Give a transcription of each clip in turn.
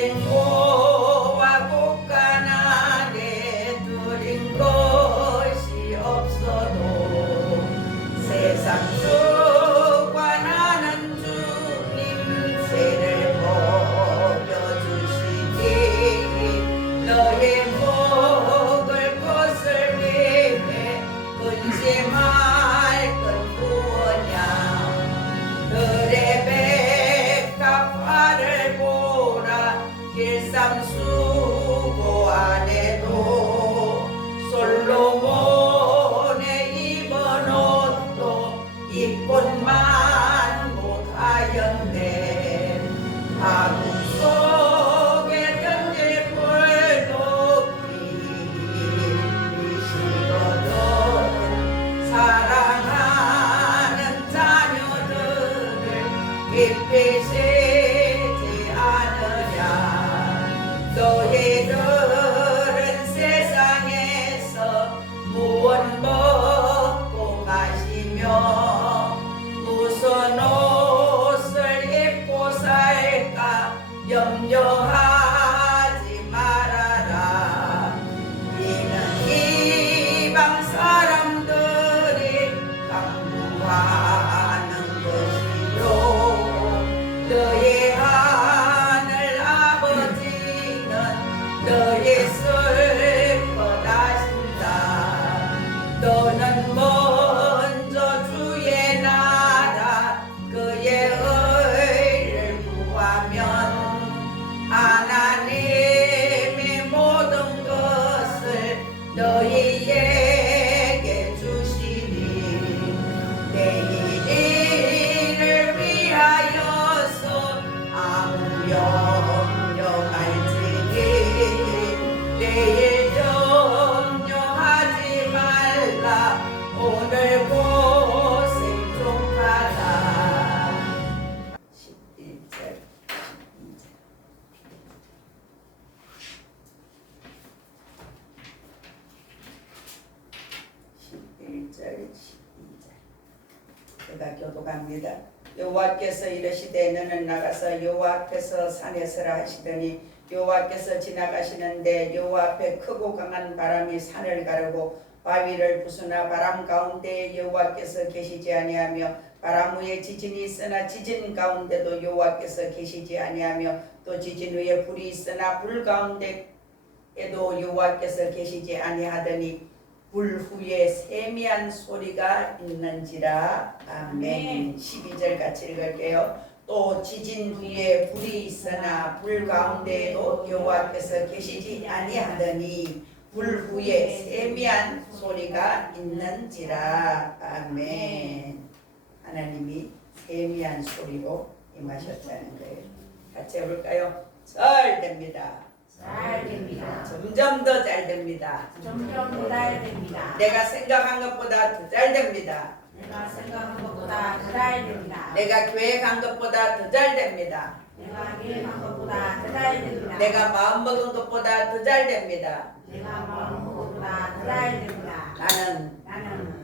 생고와 곳간안에 두린 것이 없어도 세상 주관하는 주님 세를 보여주시니 너의 먹을 것을 위해 근심할 건 무엇냐 들의 백합화를 보라 길쌈수고 안에도 솔로몬의 입은 옷도 입꽃만 못하였네 아궁 속에 던질 불독이 이시거든 사랑하는 자녀들을 깊이 세지 않으랴 너희들은 세상에서 무엇 먹고 마시며 무슨 옷을 입고 살까 염려하지 말아라 이는 이방 사람들이 강구하는 것이요 너의 하늘 아버지는 너의 슬퍼하신다 너는 먼저 주의 나라 그의 의를 구하면 하나님의 모든 것을 너희에게 주시니 내일 일을 위하여서 아무 염려할지니 내일 염려하지 말라 오늘 고생 족하다 11절 12절 제가 교독합니다. 여호와께서 이르시되 너는 나가서 여호와께서 산에 서라 하시더니 여호와께서 지나가시는데 여호와 앞에 크고 강한 바람이 산을 가르고 바위를 부수나 바람 가운데 여호와께서 계시지 아니하며 바람 후에 지진이 있으나 지진 가운데도 여호와께서 계시지 아니하며 또 지진 후에 불이 있으나 불 가운데에도 여호와께서 계시지 아니하더니 불 후에 세미한 소리가 있는지라. 아멘. 12절 같이 읽을게요. 또 지진 후에 불이 있으나 불 가운데에도 여호와께서 계시지 아니하더니 불 후에 세미한 소리가 있는지라. 아멘. 하나님이 세미한 소리로 임하셨다는 거예요. 같이 해볼까요? 잘 됩니다. 잘 됩니다. 점점 더 잘 됩니다. 점점 더 잘 됩니다. 내가 생각한 것보다 더 잘 됩니다. 내가 생각한 것보다 더 잘 됩니다. 내가 계획한 것보다 더 잘 됩니다. 내가 계획한 것보다 더 잘 됩니다. 내가 마음먹은 것보다 더 잘 됩니다. 내가 마음 먹은 것보다 더 잘 됩니다. 나는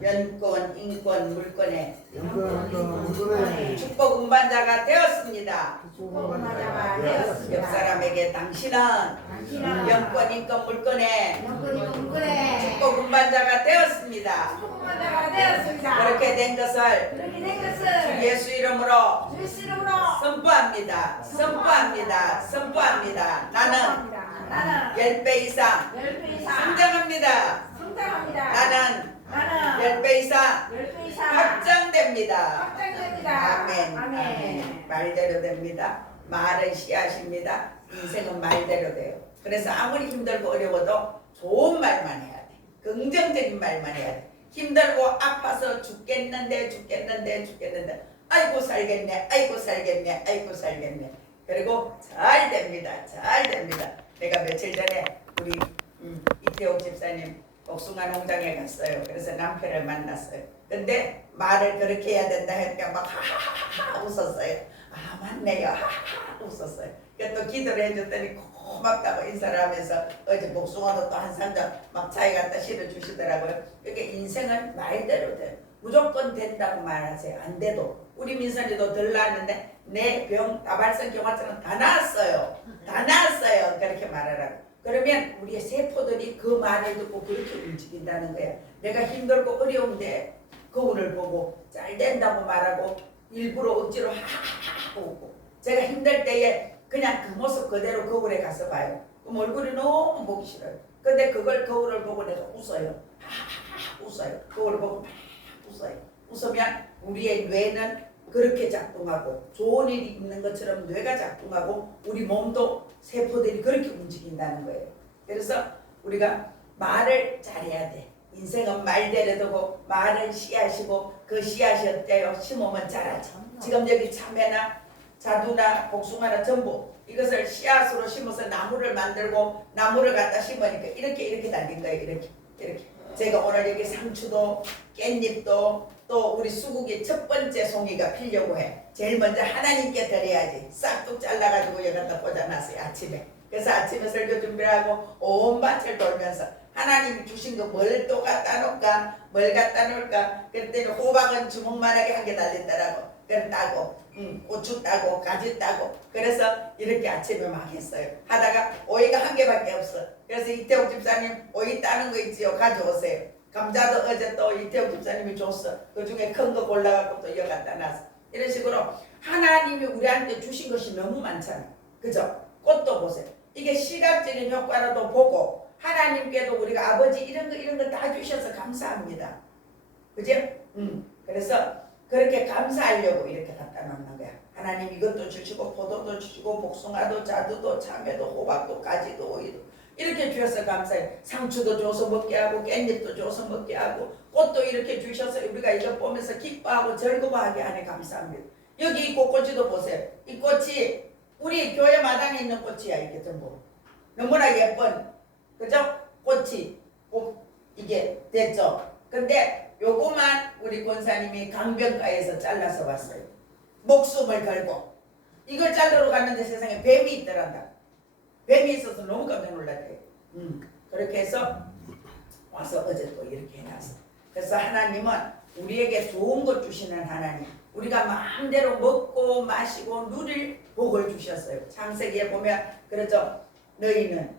연권, 인권, 물권의 물권의 축복 운반자가 되었습니다. 축복받아가 되었습니다. 옆 사람에게 당신은 당신은 연권, 인권, 물권의 물권의 축복 운반자가 되었습니다. 축복받아가 되었습니다. 그렇게 된 것을 그렇게 된 주 것을 예수 이름으로 예수 이름으로 선포합니다. 선포합니다. 선포합니다. 나는 10배 이상 10배 이상 성장합니다. 성장합니다. 나는 나는 10배 이상 10배 이상 확장됩니다. 확장됩니다. 아멘. 아멘. 말대로 됩니다. 말은 씨앗입니다. 인생은 말대로 돼요. 그래서 아무리 힘들고 어려워도 좋은 말만 해야 돼. 긍정적인 말만 해야 돼. 힘들고 아파서 죽겠는데 아이고 살겠네 아이고 살겠네 아이고 살겠네. 그리고 잘 됩니다. 잘 됩니다. 내가 며칠 전에 우리 이태옥 집사님 복숭아 농장에 갔어요. 그래서 남편을 만났어요. 근데 말을 그렇게 해야 된다 하니까 막 하하하하 웃었어요. 아 맞네요. 하하하 웃었어요. 그러니까 또 기도를 해줬더니 고맙다고 인사를 하면서 어제 복숭아도 또 한 상자 막 자기 갖다 실어주시더라고요. 그러니까 인생은 말대로 돼요. 무조건 된다고 말하세요. 안 돼도 우리 민선이도 덜 나왔는데 내 병 다발성 경화증은 다 나았어요. 다 나았어요. 그렇게 말하라고. 그러면 우리의 세포들이 그 말을 듣고 그렇게 움직인다는 거야. 내가 힘들고 어려운데 거울을 보고 잘 된다고 말하고 일부러 억지로 하하하 오고, 제가 힘들 때에 그냥 그 모습 그대로 거울에 가서 봐요. 그럼 얼굴이 너무 보기 싫어요. 근데 그걸 거울을 보고 내가 웃어요. 하하하 웃어요. 거울을 보고 막 웃어요. 웃으면 우리의 뇌는 그렇게 작동하고, 좋은 일이 있는 것처럼 뇌가 작동하고 우리 몸도 세포들이 그렇게 움직인다는 거예요. 그래서 우리가 말을 잘해야 돼. 인생은 말대로 두고 말은 씨앗이고 그 씨앗이 어때요? 심으면 자라죠. 지금 여기 참외나 자두나 복숭아나 전부 이것을 씨앗으로 심어서 나무를 만들고 나무를 갖다 심으니까 이렇게 달린 거예요. 이렇게. 제가 오늘 여기 상추도 깻잎도 또 우리 수국이 첫 번째 송이가 피려고 해. 제일 먼저 하나님께 드려야지. 싹둑 잘라가지고 여기다 꽂아놨어요. 아침에. 그래서 아침에 설교 준비를 하고 온 밭을 돌면서 하나님이 주신 거 뭘 또 갖다 놓을까? 뭘 갖다 놓을까? 그랬더니 호박은 주먹만하게 한 개 달렸더라고. 그럼 따고 고추 따고 가지 따고, 그래서 이렇게 아침에 막 했어요. 하다가 오이가 한 개밖에 없어. 그래서 이태욱 집사님 오이 따는 거 있지요? 가져오세요. 감자도 어제 또 이태욱 집사님이 줬어. 그 중에 큰 거 골라갖고 또 여기 갖다 놨어. 이런 식으로 하나님이 우리한테 주신 것이 너무 많잖아요. 그죠? 꽃도 보세요. 이게 시각적인 효과로도 보고, 하나님께도 우리가 아버지 이런 거 다 주셔서 감사합니다. 그죠? 그래서 그렇게 감사하려고 이렇게 갖다 놓는 거야. 하나님 이것도 주시고 포도도 주시고 복숭아도 자두도 참외도 호박도 가지도 오이도 이렇게 주셔서 감사해요. 상추도 줘서 먹게 하고 깻잎도 줘서 먹게 하고 꽃도 이렇게 주셔서 우리가 이거 보면서 기뻐하고 즐거워하게 하니 감사합니다. 여기 이 꽃꽂이도 보세요. 이 꽃이 우리 교회 마당에 있는 꽃이야. 이게 전부 너무나 예쁜, 그죠? 꽃이 이게 됐죠. 근데 요거만 우리 권사님이 강변가에서 잘라서 왔어요. 목숨을 걸고 이걸 자르러 갔는데 세상에 뱀이 있더란다. 뱀이 있어서 너무 깜짝 놀랐대요. 그렇게 해서 와서 어제 또 이렇게 해놨어. 그래서 하나님은 우리에게 좋은 것 주시는 하나님, 우리가 마음대로 먹고 마시고 누릴 복을 주셨어요. 창세기에 보면 그러죠. 너희는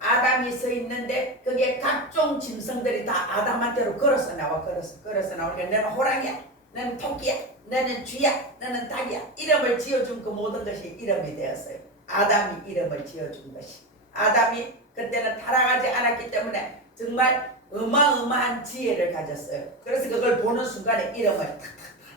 아담이 서 있는데 그게 각종 짐승들이 다 아담한테로 걸어서 나와. 걸어서 나오니까 너는 호랑이야, 너는 토끼야, 너는 쥐야, 너는 닭이야. 이름을 지어준 그 모든 것이 이름이 되었어요. 아담이 이름을 지어준 것이. 아담이 그때는 타락하지 않았기 때문에 정말 어마어마한 지혜를 가졌어요. 그래서 그걸 보는 순간에 이름을 탁탁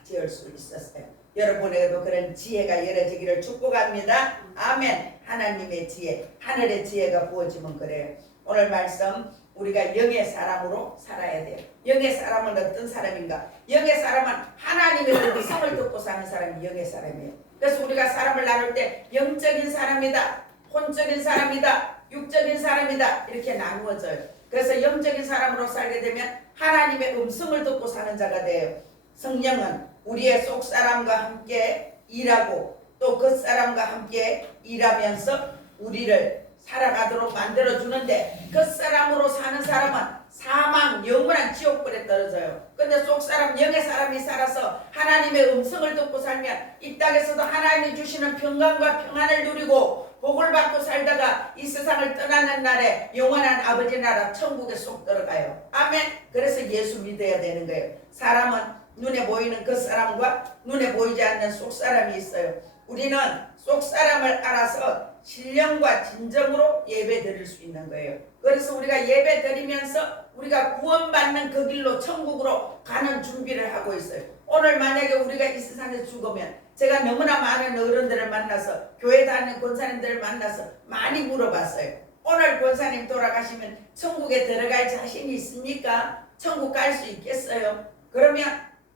지을 수 있었어요. 여러분에게도 그런 지혜가 열어지기를 축복합니다. 아멘. 하나님의 지혜, 하늘의 지혜가 부어지면 그래요. 오늘 말씀 우리가 영의 사람으로 살아야 돼요. 영의 사람은 어떤 사람인가? 영의 사람은 하나님의 음성을 듣고 사는 사람이 영의 사람이에요. 그래서 우리가 사람을 나눌 때 영적인 사람이다, 혼적인 사람이다, 육적인 사람이다 이렇게 나누어져요. 그래서 영적인 사람으로 살게 되면 하나님의 음성을 듣고 사는 자가 돼요. 성령은 우리의 속사람과 함께 일하고 또 겉사람과 함께 일하면서 우리를 살아가도록 만들어주는데, 겉사람으로 사는 사람은 사망, 영원한 지옥불에 떨어져요. 근데 속사람, 영의 사람이 살아서 하나님의 음성을 듣고 살면 이 땅에서도 하나님이 주시는 평강과 평안을 누리고 복을 받고 살다가 이 세상을 떠나는 날에 영원한 아버지 나라 천국에 쏙 들어가요. 아멘. 그래서 예수 믿어야 되는 거예요. 사람은 눈에 보이는 겉사람과 눈에 보이지 않는 속사람이 있어요. 우리는 속사람을 알아서 신령과 진정으로 예배 드릴 수 있는 거예요. 그래서 우리가 예배 드리면서 우리가 구원받는 그 길로 천국으로 가는 준비를 하고 있어요. 오늘 만약에 우리가 이 세상에 죽으면, 제가 너무나 많은 어른들을 만나서 교회 다니는 권사님들을 만나서 많이 물어봤어요. 오늘 권사님 돌아가시면 천국에 들어갈 자신이 있습니까? 천국 갈 수 있겠어요? 그러면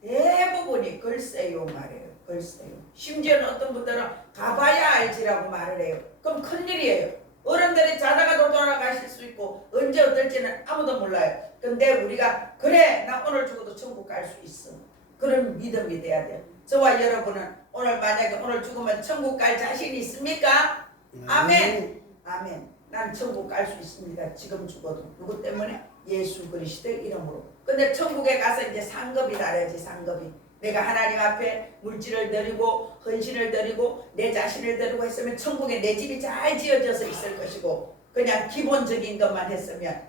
대부분이 글쎄요 말해요. 글쎄요. 심지어는 어떤 분들은 가봐야 알지라고 말을 해요. 그럼 큰일이에요. 어른들이 자다가도 돌아가실 수 있고 언제 어떨지는 아무도 몰라요. 근데 우리가 그래 나 오늘 죽어도 천국 갈 수 있어, 그런 믿음이 돼야 돼요. 저와 여러분은 오늘 만약에 오늘 죽으면 천국 갈 자신이 있습니까? 아멘. 아멘. 난 천국 갈 수 있습니다. 지금 죽어도. 누구 때문에? 예수 그리스도의 이름으로. 근데 천국에 가서 이제 상급이 다르지. 상급이 내가 하나님 앞에 물질을 드리고 헌신을 드리고 내 자신을 드리고 했으면 천국에 내 집이 잘 지어져서 있을 것이고 그냥 기본적인 것만 했으면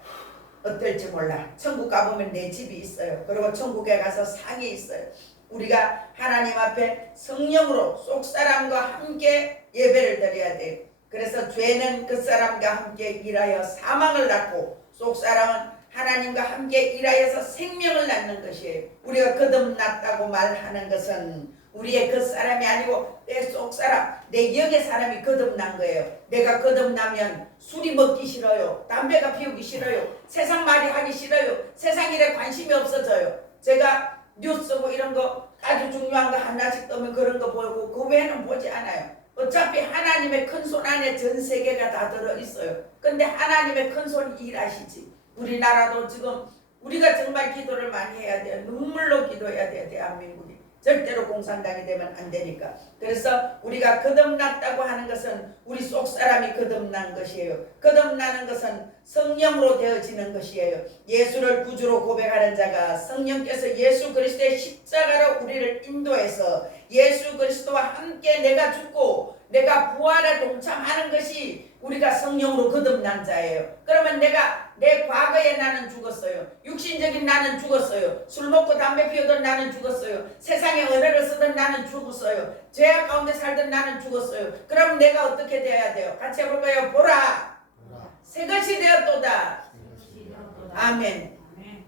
어떨지 몰라. 천국 가보면 내 집이 있어요. 그리고 천국에 가서 상이 있어요. 우리가 하나님 앞에 성령으로 속사람과 함께 예배를 드려야 돼요. 그래서 죄는 끝사람과 함께 일하여 사망을 낳고 속사람은 하나님과 함께 일하여서 생명을 낳는 것이에요. 우리가 거듭났다고 말하는 것은 우리의 겉사람이 아니고 내 속사람, 내 영의 사람이 거듭난 거예요. 내가 거듭나면 술이 먹기 싫어요. 담배가 피우기 싫어요. 세상 말이 하기 싫어요. 세상 일에 관심이 없어져요. 제가 뉴스고 이런 거 아주 중요한 거 하나씩 뜨면 그런 거 보고 그 외에는 보지 않아요. 어차피 하나님의 큰 손 안에 전 세계가 다 들어있어요. 근데 하나님의 큰 손이 일하시지. 우리나라도 지금 우리가 정말 기도를 많이 해야 돼요. 눈물로 기도해야 돼요. 대한민국이. 절대로 공산당이 되면 안 되니까. 그래서 우리가 거듭났다고 하는 것은 우리 속사람이 거듭난 것이에요. 거듭나는 것은 성령으로 되어지는 것이에요. 예수를 구주로 고백하는 자가 성령께서 예수 그리스도의 십자가로 우리를 인도해서 예수 그리스도와 함께 내가 죽고 내가 부활에 동참하는 것이 우리가 성령으로 거듭난 자예요. 그러면 내가 내 과거에 나는 죽었어요. 육신적인 나는 죽었어요. 술 먹고 담배 피우던 나는 죽었어요. 세상에 언어를 쓰던 나는 죽었어요. 죄악 가운데 살던 나는 죽었어요. 그럼 내가 어떻게 돼야 돼요? 같이 해볼까요? 보라 새것이 되었도다. 아멘.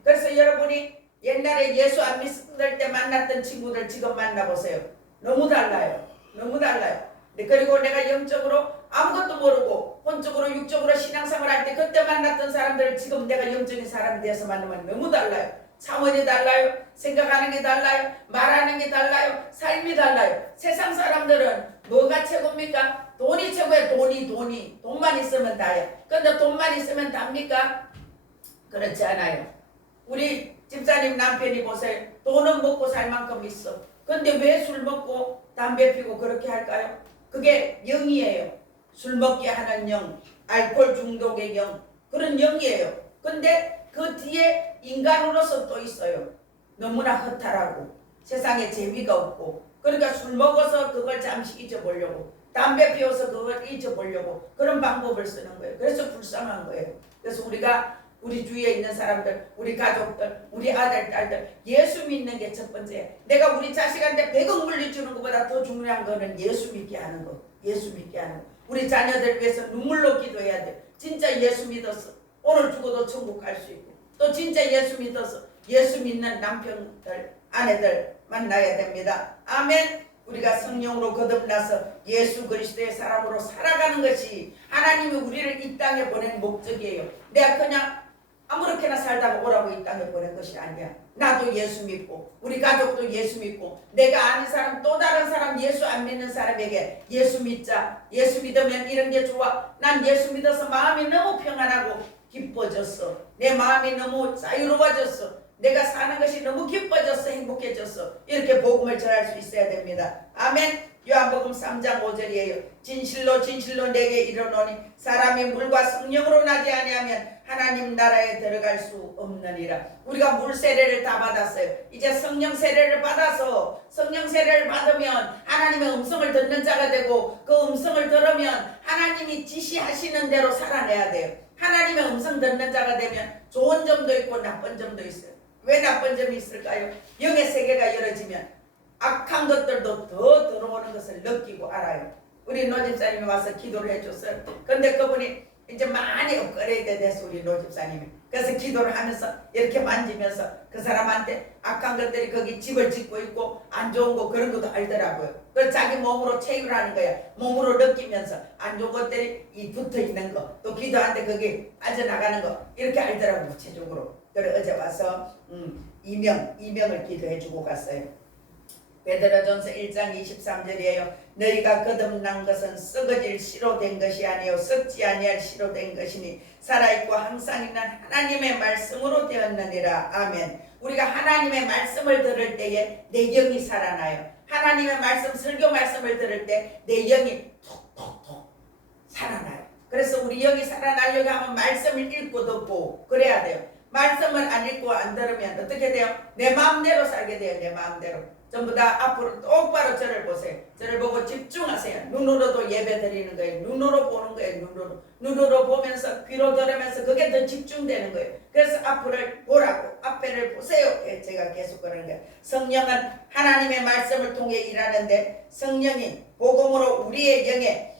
그래서 여러분이 옛날에 예수 안 믿을 때 만났던 친구들 지금 만나보세요. 너무 달라요. 너무 달라요. 그리고 내가 영적으로 아무것도 모르고 혼적으로 육적으로 신앙생활 할 때 그때 만났던 사람들을 지금 내가 영적인 사람이 돼서 만나면 너무 달라요. 차원이 달라요. 생각하는 게 달라요. 말하는 게 달라요. 삶이 달라요. 세상 사람들은 뭐가 최고입니까? 돈이 최고예요. 돈만 있으면 다예요. 근데 돈만 있으면 답니까? 그렇지 않아요. 우리 집사님 남편이 보세요. 돈은 먹고 살 만큼 있어. 근데 왜 술 먹고 담배 피고 그렇게 할까요? 그게 영이에요. 술 먹게 하는 영, 알코올 중독의 영, 그런 영이에요. 근데 그 뒤에 인간으로서 또 있어요. 너무나 허탈하고 세상에 재미가 없고 그러니까 술 먹어서 그걸 잠시 잊어보려고 담배 피워서 그걸 잊어보려고 그런 방법을 쓰는 거예요. 그래서 불쌍한 거예요. 그래서 우리가 우리 주위에 있는 사람들, 우리 가족들, 우리 아들, 딸들 예수 믿는 게 첫 번째. 내가 우리 자식한테 100억 물려주는 것보다 더 중요한 거는 예수 믿게 하는 거. 예수 믿게 하는 거. 우리 자녀들 위해서 눈물로 기도해야 돼. 진짜 예수 믿어서 오늘 죽어도 천국 갈 수 있고 또 진짜 예수 믿어서 예수 믿는 남편들, 아내들 만나야 됩니다. 아멘. 우리가 성령으로 거듭나서 예수 그리스도의 사람으로 살아가는 것이 하나님이 우리를 이 땅에 보낸 목적이에요. 내가 그냥 아무렇게나 살다가 오라고 이 땅에 보낸 것이 아니야. 나도 예수 믿고 우리 가족도 예수 믿고 내가 아는 사람 또 다른 사람 예수 안 믿는 사람에게 예수 믿자. 예수 믿으면 이런 게 좋아. 난 예수 믿어서 마음이 너무 평안하고 기뻐졌어. 내 마음이 너무 자유로워졌어. 내가 사는 것이 너무 기뻐졌어. 행복해졌어. 이렇게 복음을 전할 수 있어야 됩니다. 아멘. 요한복음 3장 5절이에요. 진실로 진실로 내게 이르노니 사람이 물과 성령으로 나지 아니하면 하나님 나라에 들어갈 수 없느니라. 우리가 물 세례를 다 받았어요. 이제 성령 세례를 받아서 성령 세례를 받으면 하나님의 음성을 듣는 자가 되고 그 음성을 들으면 하나님이 지시하시는 대로 살아내야 돼요. 하나님의 음성 듣는 자가 되면 좋은 점도 있고 나쁜 점도 있어요. 왜 나쁜 점이 있을까요? 영의 세계가 열어지면 악한 것들도 더 들어오는 것을 느끼고 알아요. 우리 노집사님이 와서 기도를 해줬어요. 근데 그분이 이제 많이 업그레이드 돼서 우리 노집사님이 그래서 기도를 하면서 이렇게 만지면서 그 사람한테 악한 것들이 거기 집을 짓고 있고 안 좋은 거 그런 것도 알더라고요. 그래서 자기 몸으로 체육을 하는 거야. 몸으로 느끼면서 안 좋은 것들이 이 붙어 있는 거 또 기도하는데 거기 빠져나가는 거 이렇게 알더라고요. 구체적으로. 그래 어제 와서 이명을 기도해 주고 갔어요. 베드로전서 1장 23절이에요. 너희가 거듭난 것은 썩어질 씨로 된 것이 아니요 썩지 아니할 씨로 된 것이니 살아있고 항상 있는 하나님의 말씀으로 되었느니라. 아멘. 우리가 하나님의 말씀을 들을 때에 내 영이 살아나요. 하나님의 말씀, 설교 말씀을 들을 때 내 영이 톡톡톡 살아나요. 그래서 우리 영이 살아나려고 하면 말씀을 읽고 듣고 그래야 돼요. 말씀을 안 읽고 안 들으면 어떻게 돼요? 내 마음대로 살게 돼요. 내 마음대로. 전부 다 앞으로 똑바로 저를 보세요. 저를 보고 집중하세요. 눈으로도 예배 드리는 거예요. 눈으로 보는 거예요. 눈으로 보면서 귀로 들으면서 그게 더 집중되는 거예요. 그래서 앞을 보라고, 앞에를 보세요. 제가 계속 그러는 거예요. 성령은 하나님의 말씀을 통해 일하는데 성령이 복음으로 우리의 영에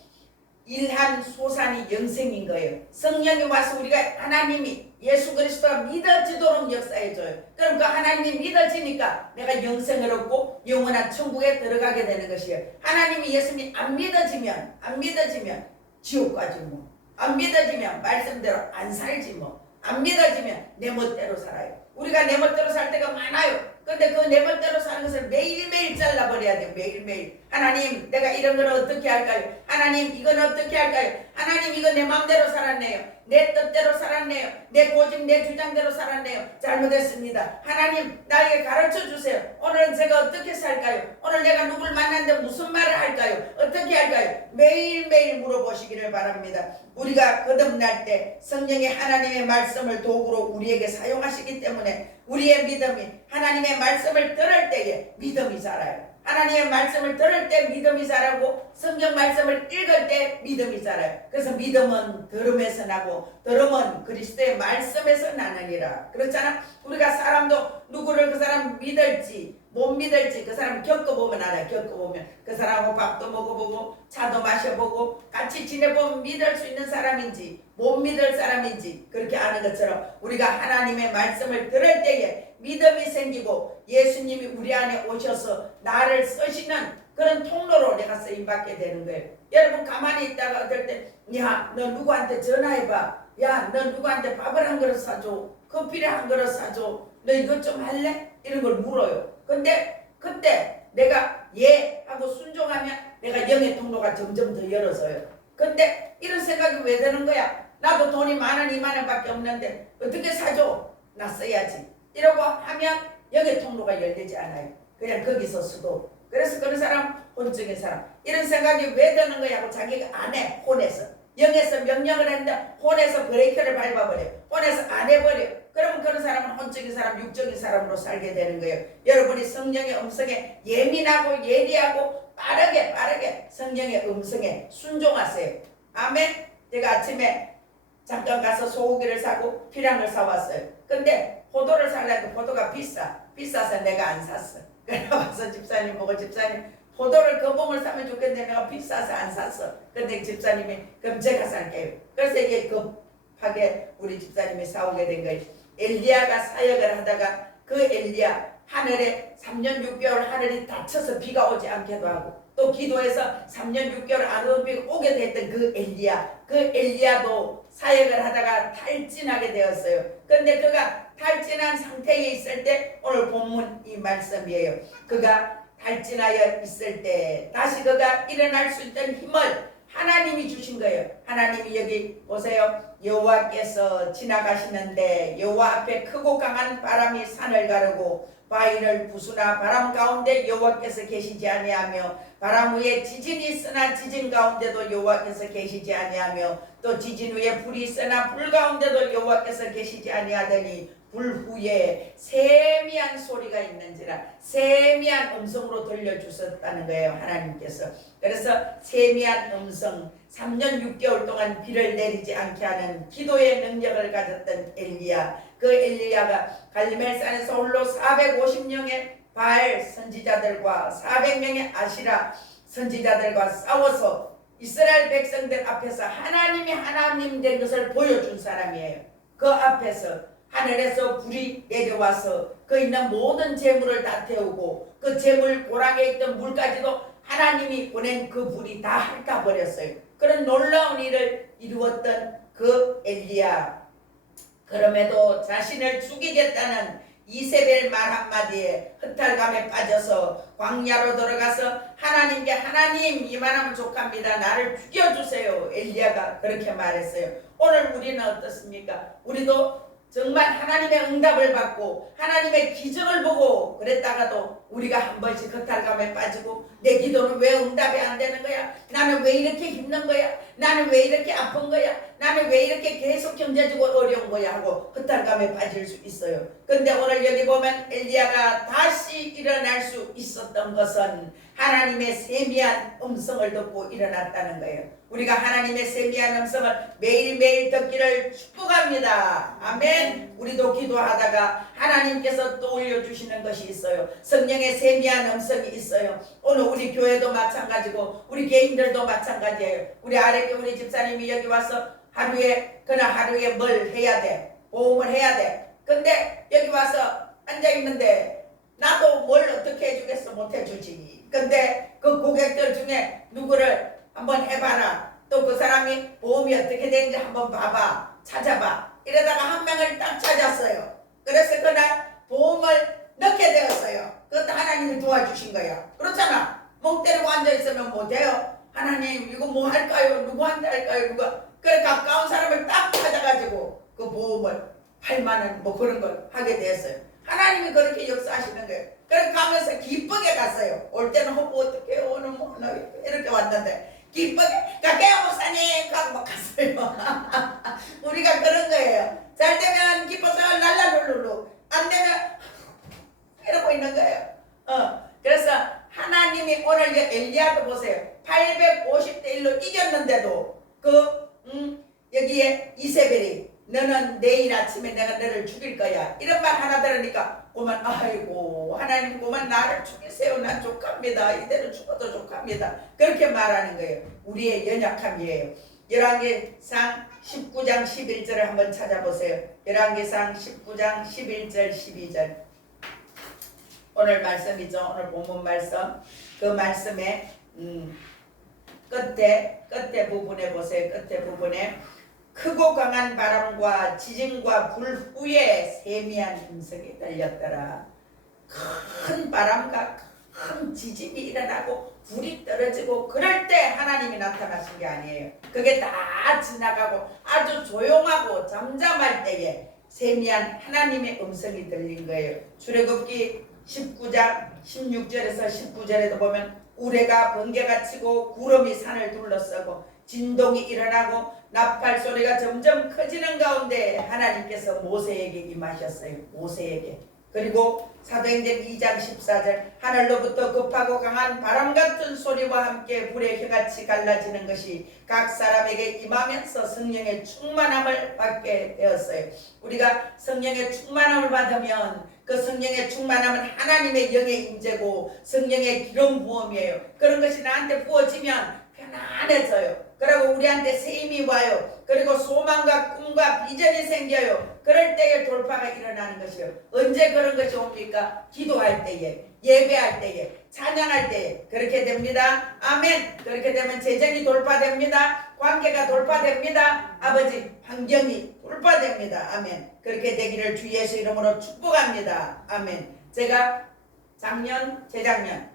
일한 소산이 영생인 거예요. 성령이 와서 우리가 하나님이 예수 그리스도가 믿어지도록 역사해줘요. 그럼 그 하나님이 믿어지니까 내가 영생을 얻고 영원한 천국에 들어가게 되는 것이에요. 하나님이 예수님 안 믿어지면 지옥 가지 뭐. 안 믿어지면 말씀대로 안 살지 뭐. 안 믿어지면 내 멋대로 살아요. 우리가 내 멋대로 살 때가 많아요. 근데 그 내 멋대로 사는 것을 매일매일 잘라버려야 돼요. 매일매일. 하나님 내가 이런 걸 어떻게 할까요? 하나님 이건 어떻게 할까요? 하나님 이거 내 마음대로 살았네요. 내 뜻대로 살았네요. 내 고집 내 주장대로 살았네요. 잘못했습니다. 하나님 나에게 가르쳐 주세요. 오늘은 제가 어떻게 살까요? 오늘 내가 누굴 만났는데 무슨 말을 할까요? 어떻게 할까요? 매일매일 물어보시기를 바랍니다. 우리가 거듭날 때 성령이 하나님의 말씀을 도구로 우리에게 사용하시기 때문에 우리의 믿음이 하나님의 말씀을 들을 때에 믿음이 자라요. 하나님의 말씀을 들을 때 믿음이 자라고 성경 말씀을 읽을 때 믿음이 자라요. 그래서 믿음은 들음에서 나고 들음은 그리스도의 말씀에서 나느니라. 그렇잖아. 우리가 사람도 누구를 그 사람 믿을지 못 믿을지 그 사람 겪어보면 알아요. 겪어보면 그 사람하고 밥도 먹어보고 차도 마셔보고 같이 지내보면 믿을 수 있는 사람인지 못 믿을 사람인지 그렇게 아는 것처럼 우리가 하나님의 말씀을 들을 때에 믿음이 생기고 예수님이 우리 안에 오셔서 나를 쓰시는 그런 통로로 내가 쓰임받게 되는 거예요. 여러분 가만히 있다가 어떨 때 야 너 누구한테 전화해봐. 야 너 누구한테 밥을 한 그릇 사줘. 커피를 한 그릇 사줘. 너 이것 좀 할래? 이런 걸 물어요. 근데 그때 내가 예 하고 순종하면 내가 영의 통로가 점점 더 열어져요. 근데 이런 생각이 왜 드는 거야? 나도 돈이 10,000원 20,000원밖에 없는데 어떻게 사줘? 나 써야지. 이러고 하면 영의 통로가 열리지 않아요. 그냥 거기서 수도. 그래서 그런 사람 혼적인 사람 이런 생각이 왜 드는 거야 하고 자기가 안 해. 혼에서 영에서 명령을 했는데 혼에서 브레이크를 밟아버려. 혼에서 안 해버려. 그러면 그런 사람은 혼적인 사람 육적인 사람으로 살게 되는 거예요. 여러분이 성령의 음성에 예민하고 예리하고 빠르게 성령의 음성에 순종하세요. 아멘. 제가 아침에 잠깐 가서 소고기를 사고 필요한 걸 사왔어요. 근데 포도를 살려도 포도가 비싸서 내가 안 샀어. 그래서 와서 집사님 보고 집사님 포도를 거봉을 사면 좋겠는데 내가 비싸서 안 샀어. 근데 집사님이 그럼 제가 살게요. 그래서 이게 급하게 우리 집사님이 사오게 된 거예요. 엘리야가 사역을 하다가 그 엘리야 하늘에 3년 6개월 하늘이 닫혀서 비가 오지 않게도 하고 또 기도해서 3년 6개월 안 오는 비가 오게 됐던 그 엘리야도 사역을 하다가 탈진하게 되었어요. 근데 그가 탈진한 상태에 있을 때 오늘 본문 이 말씀이에요. 그가 탈진하여 있을 때 다시 그가 일어날 수 있던 힘을 하나님이 주신 거예요. 하나님이 여기 보세요. 여호와께서 지나가시는데 여호와 앞에 크고 강한 바람이 산을 가르고 바위를 부수나 바람 가운데 여호와께서 계시지 아니하며 바람 위에 지진이 있으나 지진 가운데도 여호와께서 계시지 아니하며 또 지진 위에 불이 있으나 불 가운데도 여호와께서 계시지 아니하더니 불 후에 세미한 소리가 있는지라 세미한 음성으로 들려주셨다는 거예요. 하나님께서. 그래서 세미한 음성 3년 6개월 동안 비를 내리지 않게 하는 기도의 능력을 가졌던 엘리야. 그 엘리야가 갈멜산에서 홀로 450명의 바알 선지자들과 400명의 아시라 선지자들과 싸워서 이스라엘 백성들 앞에서 하나님이 하나님 된 것을 보여준 사람이에요. 그 앞에서 하늘에서 불이 내려와서 그 있는 모든 재물을 다 태우고 그 재물 고랑에 있던 물까지도 하나님이 보낸 그 불이 다 핥아버렸어요. 그런 놀라운 일을 이루었던 그 엘리야. 그럼에도 자신을 죽이겠다는 이세벨 말 한마디에 흩탈감에 빠져서 광야로 들어가서 하나님께 하나님 이만하면 족합니다. 나를 죽여주세요. 엘리야가 그렇게 말했어요. 오늘 우리는 어떻습니까? 우리도 정말 하나님의 응답을 받고 하나님의 기적을 보고 그랬다가도 우리가 한 번씩 허탈감에 빠지고 내 기도는 왜 응답이 안 되는 거야? 나는 왜 이렇게 힘든 거야? 나는 왜 이렇게 아픈 거야? 나는 왜 이렇게 계속 경제적으로 어려운 거야? 하고 허탈감에 빠질 수 있어요. 근데 오늘 여기 보면 엘리야가 다시 일어날 수 있었던 것은 하나님의 세미한 음성을 듣고 일어났다는 거예요. 우리가 하나님의 세미한 음성을 매일매일 듣기를 축복합니다. 아멘. 우리도 기도하다가 하나님께서 떠올려 주시는 것이 있어요. 성령의 세미한 음성이 있어요. 오늘 우리 교회도 마찬가지고 우리 개인들도 마찬가지예요. 우리 아랫게 우리 집사님이 여기 와서 그날 하루에 뭘 해야 돼? 보험을 해야 돼. 근데 여기 와서 앉아있는데 나도 뭘 어떻게 해주겠어? 못 해주지. 근데 그 고객들 중에 누구를 한번 해봐라. 또 그 사람이 보험이 어떻게 되는지 한번 봐봐. 찾아봐. 이러다가 한 명을 딱 찾았어요. 그래서 그날 보험을 넣게 되었어요. 그것도 하나님이 도와주신 거예요. 그렇잖아. 멍 때리고 앉아있으면 못해요. 하나님 이거 뭐 할까요? 누구한테 할까요? 누가? 그래 가까운 사람을 딱 찾아가지고 그 보험을 8만원 뭐 그런 걸 하게 됐어요. 하나님이 그렇게 역사하시는 거예요. 그래 가면서 기쁘게 갔어요. 올 때는 어떻게 해요? 오늘 뭐 이렇게 왔는데 기쁘게 갈게요 목사님 하고 막 갔어요. 우리가 그런 거예요. 잘 되면 기뻐서 랄랄룰루루 안 되면 이러고 있는 거예요. 그래서 하나님이 오늘 엘리야도 보세요. 850대 1로 이겼는데도 여기에 이세벨이 너는 내일 아침에 내가 너를 죽일 거야 이런 말 하나 들으니까 그만 아이고 하나님 그만 나를 죽이세요. 난 족합니다. 이대로 죽어도 족합니다. 그렇게 말하는 거예요. 우리의 연약함이에요. 열왕기상 19장 11절을 한번 찾아보세요. 열왕기상 19장 11절 12절 오늘 말씀이죠. 오늘 본문 말씀. 그 말씀에 끝에 부분에 보세요. 끝에 부분에 크고 강한 바람과 지진과 불 후에 세미한 음성이 들렸더라. 큰 바람과 큰 지진이 일어나고 불이 떨어지고 그럴 때 하나님이 나타나신 게 아니에요. 그게 다 지나가고 아주 조용하고 잠잠할 때에 세미한 하나님의 음성이 들린 거예요. 출애굽기 19장 16절에서 19절에도 보면 우레가 번개가 치고 구름이 산을 둘러싸고 진동이 일어나고 나팔 소리가 점점 커지는 가운데 하나님께서 모세에게 임하셨어요. 모세에게. 그리고 사도행전 2장 14절 하늘로부터 급하고 강한 바람 같은 소리와 함께 불의 혀같이 갈라지는 것이 각 사람에게 임하면서 성령의 충만함을 받게 되었어요. 우리가 성령의 충만함을 받으면 그 성령의 충만함은 하나님의 영의 임재고 성령의 기름 부음이에요. 그런 것이 나한테 부어지면 편안해져요. 그리고 우리한테 새 힘이 와요. 그리고 소망과 꿈과 비전이 생겨요. 그럴 때에 돌파가 일어나는 것이요. 언제 그런 것이 옵니까? 기도할 때에, 예배할 때에, 찬양할 때에 그렇게 됩니다. 아멘. 그렇게 되면 재정이 돌파됩니다. 관계가 돌파됩니다. 아버지 환경이 돌파됩니다. 아멘. 그렇게 되기를 주 예수 이름으로 축복합니다. 아멘. 제가 재작년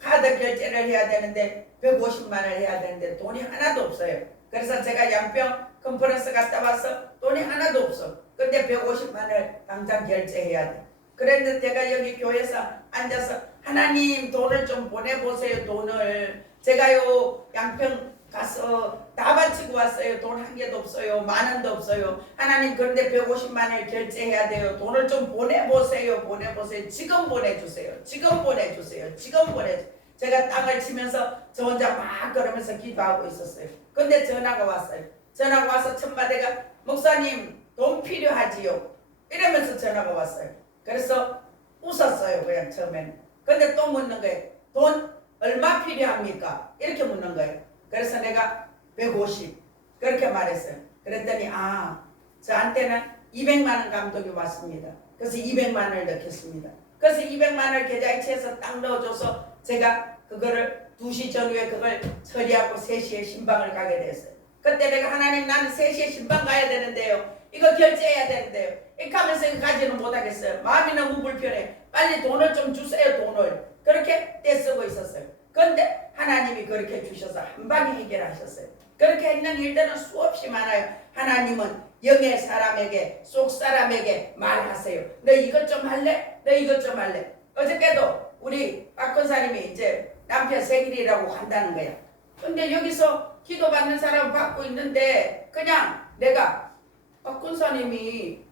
카드 결제를 해야 되는데 150만 원을 해야 되는데 돈이 하나도 없어요. 그래서 제가 양평 컨퍼런스 갔다 와서 돈이 하나도 없어. 근데 150만 원을 당장 결제해야 돼. 그랬는데 제가 여기 교회에서 앉아서 하나님 돈을 좀 보내보세요. 돈을 제가요 양평 가서 다 바치고 왔어요. 돈 한 개도 없어요. 만 원도 없어요. 하나님 그런데 150만 원을 결제해야 돼요. 돈을 좀 보내보세요. 지금 보내주세요. 지금 보내주세요. 제가 땅을 치면서 저 혼자 막 걸으면서 기도하고 있었어요. 근데 전화가 왔어요. 전화가 와서 첫마디가 목사님 돈 필요하지요. 이러면서 전화가 왔어요. 그래서 웃었어요. 그냥 처음에는. 근데 또 묻는 거예요. 돈 얼마 필요합니까? 이렇게 묻는 거예요. 그래서 내가 150 그렇게 말했어요. 그랬더니 저한테는 200만 원 감독이 왔습니다. 그래서 200만 원을 넣겠습니다. 그래서 200만 원을 계좌에 채워서 딱 넣어줘서 제가 그거를 2시 전후에 그걸 처리하고 3시에 신방을 가게 됐어요. 그때 내가 하나님 나는 3시에 신방 가야 되는데요. 이거 결제해야 되는데요. 이렇게 하면서 이거 가지는 못하겠어요. 마음이 너무 불편해. 빨리 돈을 좀 주세요. 돈을. 그렇게 떼쓰고 있었어요. 그런데 하나님이 그렇게 주셔서 한 방에 해결하셨어요. 그렇게 있는 일들은 수없이 많아요. 하나님은 영의 사람에게 속 사람에게 말하세요. 너 이것 좀 할래? 너 이것 좀 할래? 어저께도 우리 박 권사님이 이제 남편 생일이라고 한다는 거야. 근데 여기서 기도받는 사람 받고 있는데 그냥 내가 박 권사님이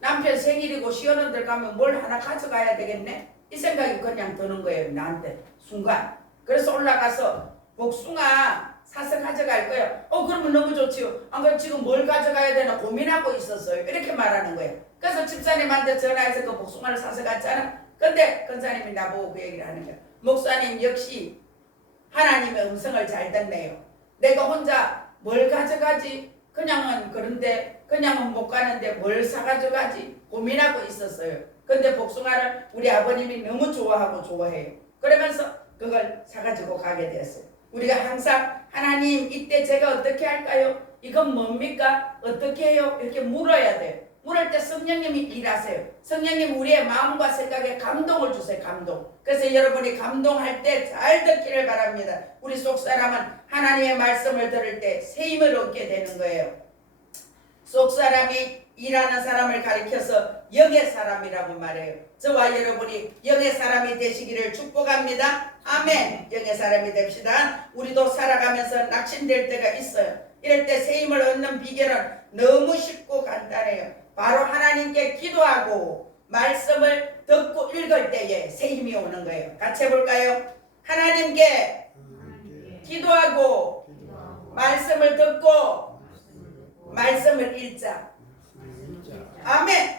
남편 생일이고 시어른들 가면 뭘 하나 가져가야 되겠네? 이 생각이 그냥 드는 거예요. 나한테 순간. 그래서 올라가서 복숭아 사서 가져갈 거예요. 그러면 너무 좋지요. 안 그럼 지금 뭘 가져가야 되나 고민하고 있었어요. 이렇게 말하는 거예요. 그래서 집사님한테 전화해서 그 복숭아를 사서 갔잖아. 근데 권사님이 나보고 그 얘기를 하는 거예요. 목사님 역시 하나님의 음성을 잘 듣네요. 내가 혼자 뭘 가져가지? 그냥은 그런데 그냥은 못 가는데 뭘 사가져가지? 고민하고 있었어요. 근데 복숭아를 우리 아버님이 너무 좋아하고 좋아해요. 그러면서 그걸 사가지고 가게 되었어요. 우리가 항상 하나님 이때 제가 어떻게 할까요? 이건 뭡니까? 어떻게 해요? 이렇게 물어야 돼요. 물을 때 성령님이 일하세요. 성령님 우리의 마음과 생각에 감동을 주세요. 감동. 그래서 여러분이 감동할 때 잘 듣기를 바랍니다. 우리 속사람은 하나님의 말씀을 들을 때 새 힘을 얻게 되는 거예요. 속사람이 일하는 사람을 가리켜서 영의 사람이라고 말해요. 저와 여러분이 영의 사람이 되시기를 축복합니다. 아멘. 영의 사람이 됩시다. 우리도 살아가면서 낙심될 때가 있어요. 이럴 때 새 힘을 얻는 비결은 너무 쉽고 간단해요. 바로 하나님께 기도하고 말씀을 듣고 읽을 때에 새 힘이 오는 거예요. 같이 해볼까요? 하나님께 기도하고 말씀을 듣고 말씀을 읽자. 아멘.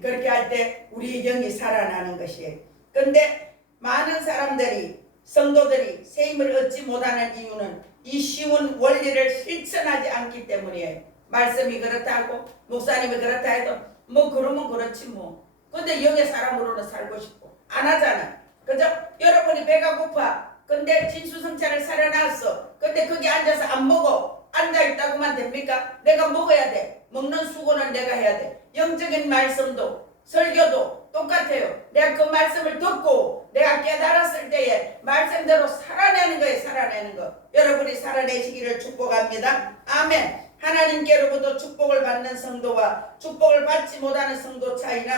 그렇게 할 때 우리 영이 살아나는 것이에요. 근데 많은 사람들이 성도들이 새 힘을 얻지 못하는 이유는 이 쉬운 원리를 실천하지 않기 때문이에요. 말씀이 그렇다고 목사님이 그렇다 해도 뭐 그러면 그렇지 뭐. 근데 영의 사람으로는 살고 싶고 안 하잖아. 그죠? 여러분이 배가 고파. 근데 진수성찬을 차려놨어. 근데 거기 앉아서 안 먹어. 앉아있다고만 됩니까? 내가 먹어야 돼. 먹는 수고는 내가 해야 돼. 영적인 말씀도 설교도 똑같아요. 내가 그 말씀을 듣고 내가 깨달았을 때에 말씀대로 살아내는 거예요. 살아내는 거. 여러분이 살아내시기를 축복합니다. 아멘. 하나님께로부터 축복을 받는 성도와 축복을 받지 못하는 성도 차이는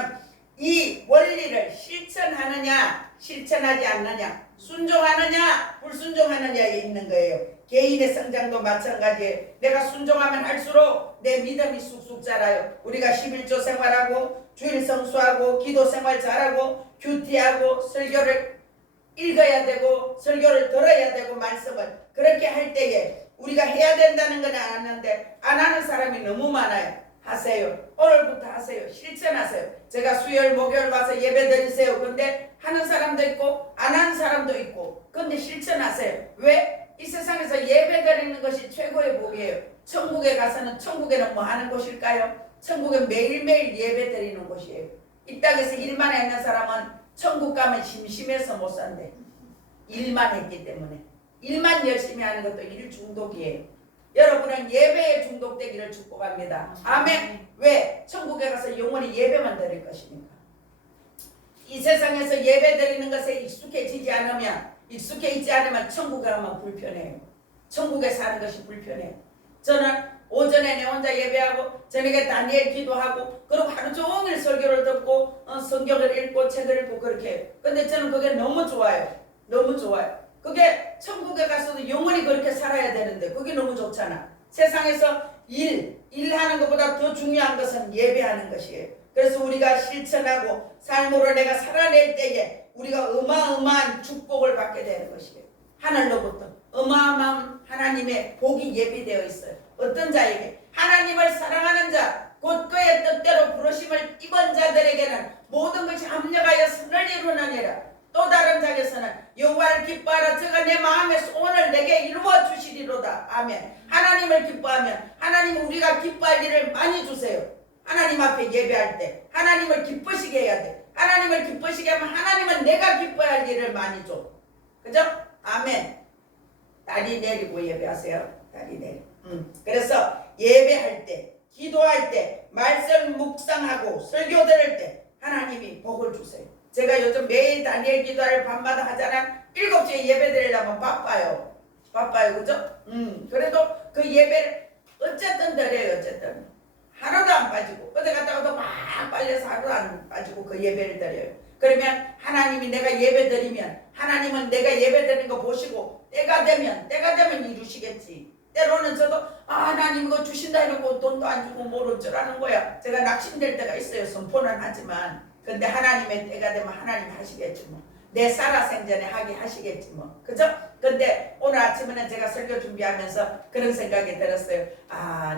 이 원리를 실천하느냐 실천하지 않느냐, 순종하느냐 불순종하느냐에 있는 거예요. 개인의 성장도 마찬가지예요. 내가 순종하면 할수록 내 믿음이 쑥쑥 자라요. 우리가 11조 생활하고 주일 성수하고 기도 생활 잘하고 큐티하고 설교를 읽어야 되고 설교를 들어야 되고 말씀을 그렇게 할 때에 우리가 해야 된다는 건 알았는데 안 하는 사람이 너무 많아요. 하세요. 오늘부터 하세요. 실천하세요. 제가 수요일 목요일 와서 예배 드리세요. 근데 하는 사람도 있고 안 하는 사람도 있고 근데 실천하세요. 왜? 이 세상에서 예배 드리는 것이 최고의 복이에요. 천국에 가서는 천국에는 뭐 하는 곳일까요? 천국은 매일매일 예배 드리는 곳이에요. 이 땅에서 일만 했는 사람은 천국 가면 심심해서 못 산대. 일만 했기 때문에. 일만 열심히 하는 것도 일 중독이에요. 여러분은 예배에 중독되기를 축복합니다. 아멘. 왜? 천국에 가서 영원히 예배만 드릴 것이니까. 이 세상에서 예배 드리는 것에 익숙해지지 않으면 익숙해 있지 않으면 천국에 가면 불편해요. 천국에 사는 것이 불편해요. 저는 오전에 내 혼자 예배하고 저녁에 다니엘 기도하고 그리고 하루 종일 설교를 듣고 성경을 읽고 책을 읽고 그렇게 해요. 근데 저는 그게 너무 좋아요. 너무 좋아요. 그게 천국에 가서도 영원히 그렇게 살아야 되는데 그게 너무 좋잖아. 세상에서 일하는 것보다 더 중요한 것은 예배하는 것이에요. 그래서 우리가 실천하고 삶으로 내가 살아낼 때에 우리가 어마어마한 축복을 받게 되는 것이에요. 하늘로부터 어마어마한 하나님의 복이 예비되어 있어요. 어떤 자에게? 하나님을 사랑하는 자, 곧 그의 뜻대로 부르심을 입은 자들에게는 모든 것이 합력하여 선을 이루느니라. 또 다른 장에서는 여호와를 기뻐하라. 저가 내 마음의 소원을 내게 이루어 주시리로다. 아멘. 하나님을 기뻐하면 하나님 우리가 기뻐할 일을 많이 주세요. 하나님 앞에 예배할 때 하나님을 기쁘시게 해야 돼. 하나님을 기쁘시게 하면 하나님은 내가 기뻐할 일을 많이 줘. 그죠? 아멘. 다리 내리고 예배하세요. 다리 내리. 그래서 예배할 때 기도할 때 말씀 묵상하고 설교 들을 때 하나님이 복을 주세요. 제가 요즘 매일 다니엘 기도를 밤마다 하잖아. 7시에 예배 드리려면 바빠요. 그죠? 그래도 그 예배를 어쨌든 드려요. 어쨌든 하나도 안 빠지고 어디 갔다가도 막 빨려서 하나도 안 빠지고 그 예배를 드려요. 그러면 하나님이 내가 예배 드리면 하나님은 내가 예배 드리는 거 보시고 때가 되면 이루시겠지. 때로는 저도 하나님 이거 주신다 해놓고 돈도 안 주고 모를 줄 아는 거야. 제가 낙심될 때가 있어요. 선포는 하지만 근데 하나님의 때가 되면 하나님 하시겠지 뭐. 내 살아생전에 하게 하시겠지 뭐. 그죠? 근데 오늘 아침에는 제가 설교 준비하면서 그런 생각이 들었어요.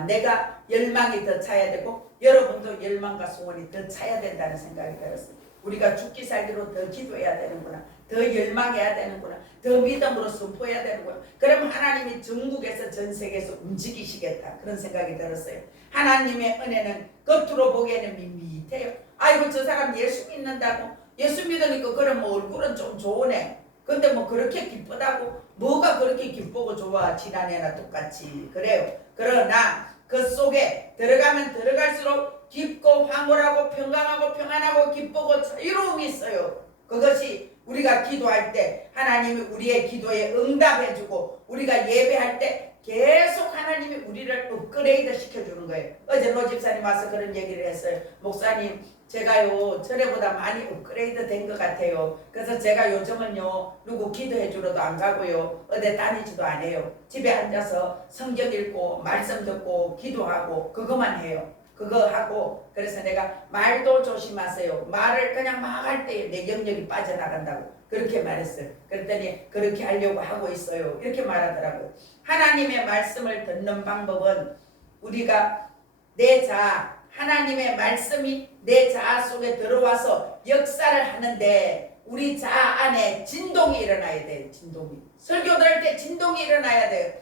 내가 열망이 더 차야 되고 여러분도 열망과 소원이 더 차야 된다는 생각이 들었어요. 우리가 죽기 살기로 더 기도해야 되는구나. 더 열망해야 되는구나. 더 믿음으로 선포해야 되는구나. 그럼 하나님이 전국에서 전 세계에서 움직이시겠다. 그런 생각이 들었어요. 하나님의 은혜는 겉으로 보기에는 밋밋해요. 아이고 저 사람 예수 믿는다고 예수 믿으니까 그럼 뭐 얼굴은 좀 좋으네. 근데 뭐 그렇게 기쁘다고 뭐가 그렇게 기쁘고 좋아. 지난해나 똑같이 그래요. 그러나 그 속에 들어가면 들어갈수록 깊고 황홀하고 평강하고 평안하고 기쁘고 자유로움이 있어요. 그것이 우리가 기도할 때 하나님이 우리의 기도에 응답해주고 우리가 예배할 때 계속 하나님이 우리를 업그레이드 시켜주는 거예요. 어제 노 집사님 와서 그런 얘기를 했어요. 목사님 제가요 전에보다 많이 업그레이드 된 것 같아요. 그래서 제가 요즘은요 누구 기도해 주러도 안 가고요 어디 다니지도 안 해요. 집에 앉아서 성경 읽고 말씀 듣고 기도하고 그것만 해요. 그거 하고 그래서 내가 말도 조심하세요. 말을 그냥 막 할 때 내 영역이 빠져나간다고 그렇게 말했어요. 그랬더니 그렇게 하려고 하고 있어요. 이렇게 말하더라고요. 하나님의 말씀을 듣는 방법은 우리가 내 자아 하나님의 말씀이 내 자아 속에 들어와서 역사를 하는데 우리 자아 안에 진동이 일어나야 돼요. 진동이. 설교 들을 때 진동이 일어나야 돼요.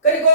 그리고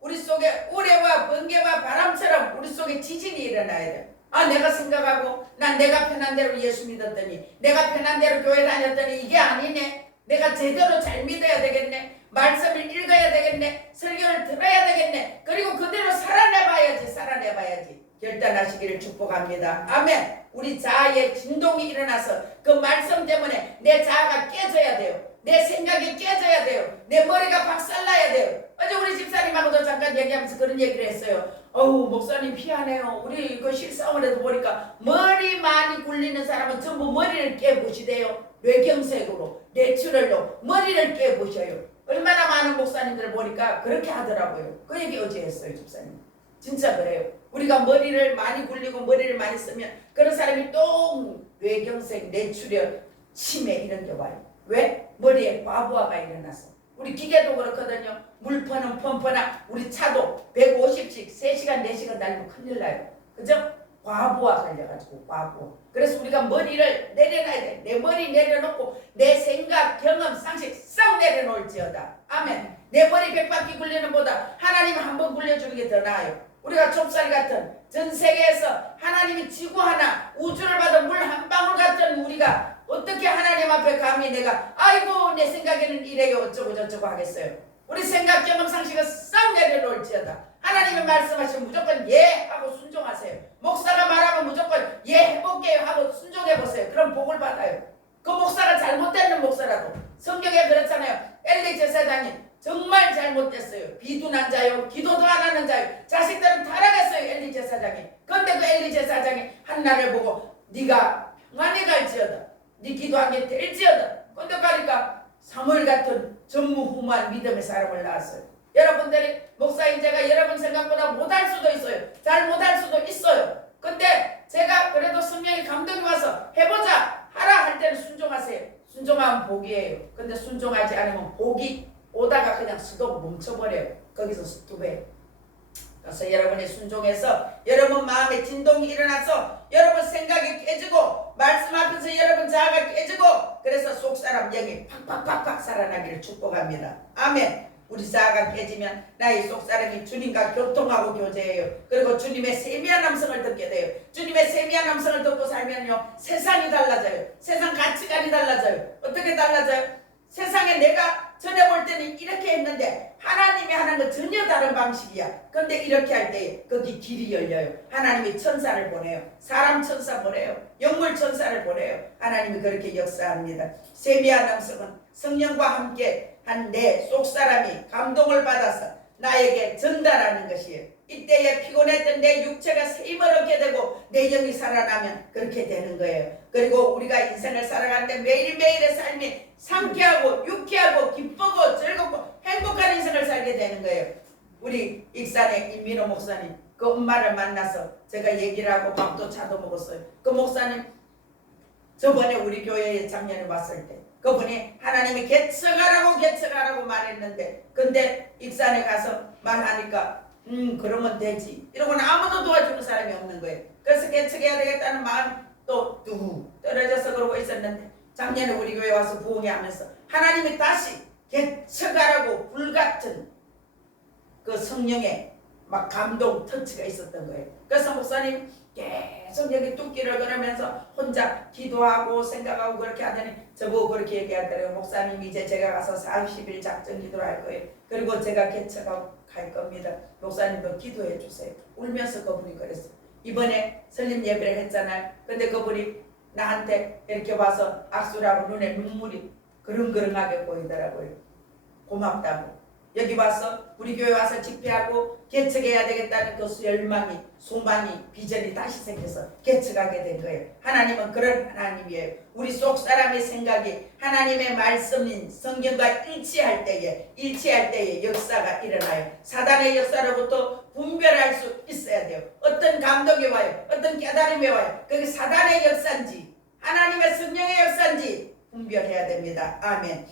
우리 속에 우레와 번개와 바람처럼 우리 속에 지진이 일어나야 돼요. 내가 생각하고 난 내가 편한 대로 예수 믿었더니 내가 편한 대로 교회 다녔더니 이게 아니네. 내가 제대로 잘 믿어야 되겠네. 말씀을 읽어야 되겠네. 설교를 들어야 되겠네. 그리고 그대로 살아내봐야지. 결단하시기를 축복합니다. 아멘. 우리 자아의 진동이 일어나서 그 말씀 때문에 내 자아가 깨져야 돼요. 내 생각이 깨져야 돼요. 내 머리가 박살나야 돼요. 어제 우리 집사님하고도 잠깐 얘기하면서 그런 얘기를 했어요. 목사님 피하네요. 우리 그 실상원에도 보니까 머리 많이 굴리는 사람은 전부 머리를 깨부시대요. 뇌경색으로 내추럴로 머리를 깨부셔요. 얼마나 많은 목사님들 보니까 그렇게 하더라고요. 그 얘기 어제 했어요. 집사님 진짜 그래요. 우리가 머리를 많이 굴리고 머리를 많이 쓰면 그런 사람이 또 뇌경색, 뇌출혈, 치매 이런 게 와요. 왜? 머리에 과부하가 일어나서. 우리 기계도 그렇거든요. 물 퍼는 펌프나 우리 차도 150씩 3시간 4시간 달리면 큰일 나요. 그죠? 과부하 걸려가지고 과부. 그래서 우리가 머리를 내려놔야 돼. 내 머리 내려놓고 내 생각, 경험, 상식 싹 내려놓을지어다. 아멘. 내 머리 100바퀴 굴리는 보다 하나님 한 번 굴려주는 게 더 나아요. 우리가 좁쌀 같은 전 세계에서 하나님이 지구 하나 우주를 받은 물 한 방울 같은 우리가 어떻게 하나님 앞에 감히 내가 아이고 내 생각에는 이래요 어쩌고 저쩌고 하겠어요. 우리 생각 경험 상식을 싹 내려놓을지어다. 하나님이 말씀하시면 무조건 예 하고 순종하세요. 목사가 말하면 무조건 예 해볼게요 하고 순종해보세요. 그럼 복을 받아요. 그 목사가 잘못되는 목사라도 성경에 그렇잖아요. 엘리 제사장님 정말 잘못됐어요. 비둔한 자요 기도도 안 하는 자요 자식들은 타락했어요. 엘리 제사장이. 근데 그 엘리 제사장이 한나를 보고 네가 평안히 갈지어다. 네 기도한 게 될지어다. 근데 가니까 사무엘 같은 전무후무한 믿음의 사람을 낳았어요. 여러분들이 목사인 제가 여러분 생각보다 못할 수도 있어요. 잘 못할 수도 있어요. 근데 제가 그래도 성령의 감동이 와서 해보자 하라 할 때는 순종하세요. 순종하면 복이에요. 근데 순종하지 않으면 복이 오다가 그냥 수도 멈춰버려요. 거기서 스톱해요. 그래서 여러분이 순종해서 여러분 마음에 진동이 일어나서 여러분 생각이 깨지고 말씀 앞에서 여러분 자아가 깨지고 그래서 속사람 영이 팍팍팍팍 살아나기를 축복합니다. 아멘. 우리 자아가 깨지면 나의 속사람이 주님과 교통하고 교제해요. 그리고 주님의 세미한 음성을 듣게 돼요. 주님의 세미한 음성을 듣고 살면요 세상이 달라져요. 세상 가치관이 달라져요. 어떻게 달라져요? 세상에 내가 전에 볼 때는 이렇게 했는데 하나님이 하는 건 전혀 다른 방식이야. 근데 이렇게 할 때 거기 길이 열려요. 하나님이 천사를 보내요. 사람 천사 보내요. 영물 천사를 보내요. 하나님이 그렇게 역사합니다. 세미한 음성은 성령과 함께 한 내 속사람이 감동을 받아서 나에게 전달하는 것이에요. 이때에 피곤했던 내 육체가 힘을 얻게 되고 내 영이 살아나면 그렇게 되는 거예요. 그리고 우리가 인생을 살아가는데 매일매일의 삶이 상쾌하고 유쾌하고 기쁘고 즐겁고 행복한 인생을 살게 되는 거예요. 우리 익산의 임민호 목사님, 그 엄마를 만나서 제가 얘기를 하고 밥도 차도 먹었어요. 그 목사님 저번에 우리 교회에 작년에 왔을 때 그분이 하나님이 개척하라고 말했는데, 근데 익산에 가서 말하니까 그러면 되지 이러고는 아무도 도와주는 사람이 없는 거예요. 그래서 개척해야 되겠다는 마음 또 뚝 떨어져서 그러고 있었는데, 작년에 우리 교회 와서 부흥회하면서 하나님이 다시 개척하라고 불같은 그 성령의 막 감동 터치가 있었던 거예요. 그래서 목사님 계속 여기 뚝기를 걸으면서 혼자 기도하고 생각하고 그렇게 하더니 저보고 그렇게 얘기하더라고요. 목사님 이제 제가 가서 40일 작전 기도를 할 거예요. 그리고 제가 개척하고 갈 겁니다. 목사님도 기도해 주세요. 울면서 그분이 그랬어요. 이번에 설립 예배를 했잖아요. 근데 그분이 나한테 이렇게 와서 악수를 하고 눈에 눈물이 그릉그릉하게 보이더라고요. 고맙다고. 여기 와서 우리 교회 와서 집회하고 개척해야 되겠다는 그 열망이, 소망이, 비전이 다시 생겨서 개척하게 된 거예요. 하나님은 그런 하나님이에요. 우리 속 사람의 생각이 하나님의 말씀인 성경과 일치할 때에 역사가 일어나요. 사단의 역사로부터 분별할 수 있어야 돼요. 어떤 감동이 와요, 어떤 깨달음이 와요. 그게 사단의 역사인지 하나님의 성령의 역사인지 분별해야 됩니다. 아멘.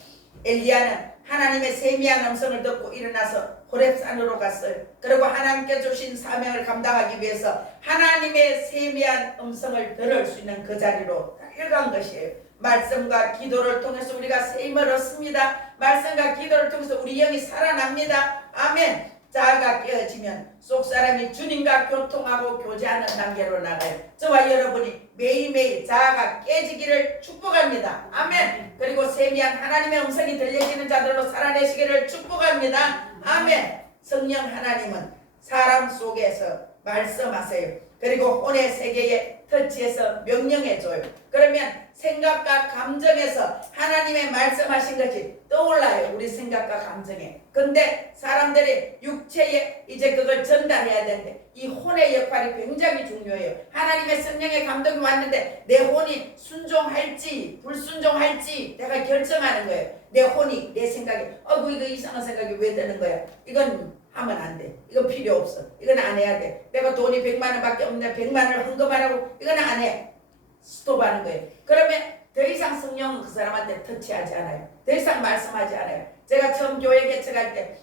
엘리야는 하나님의 세미한 음성을 듣고 일어나서 호렙산으로 갔어요. 그리고 하나님께 주신 사명을 감당하기 위해서 하나님의 세미한 음성을 들을 수 있는 그 자리로 달려간 것이에요. 말씀과 기도를 통해서 우리가 새 힘을 얻습니다. 말씀과 기도를 통해서 우리 영이 살아납니다. 아멘. 자아가 깨어지면 속사람이 주님과 교통하고 교제하는 단계로 나가요. 저와 여러분이 매일매일 자아가 깨지기를 축복합니다. 아멘. 그리고 세미한 하나님의 음성이 들려지는 자들로 살아내시기를 축복합니다. 아멘. 성령 하나님은 사람 속에서 말씀하세요. 그리고 혼의 세계에 터치해서 명령해줘요. 그러면 생각과 감정에서 하나님의 말씀하신 것이 떠올라요. 우리 생각과 감정에. 근데 사람들이 육체에 이제 그걸 전달해야 되는데 이 혼의 역할이 굉장히 중요해요. 하나님의 성령의 감동이 왔는데 내 혼이 순종할지 불순종할지 내가 결정하는 거예요. 내 혼이 내 생각에 이거 이상한 생각이 왜 드는 거야. 이건 하면 안 돼. 이거 필요 없어. 이건 안 해야 돼. 내가 돈이 100만 원밖에 없는데 100만 원을 헌금하라고 이건 안 해. 스톱하는 거예요. 그러면 더 이상 성령은 그 사람한테 터치하지 않아요. 더 이상 말씀하지 않아요. 제가 처음 교회 개척할 때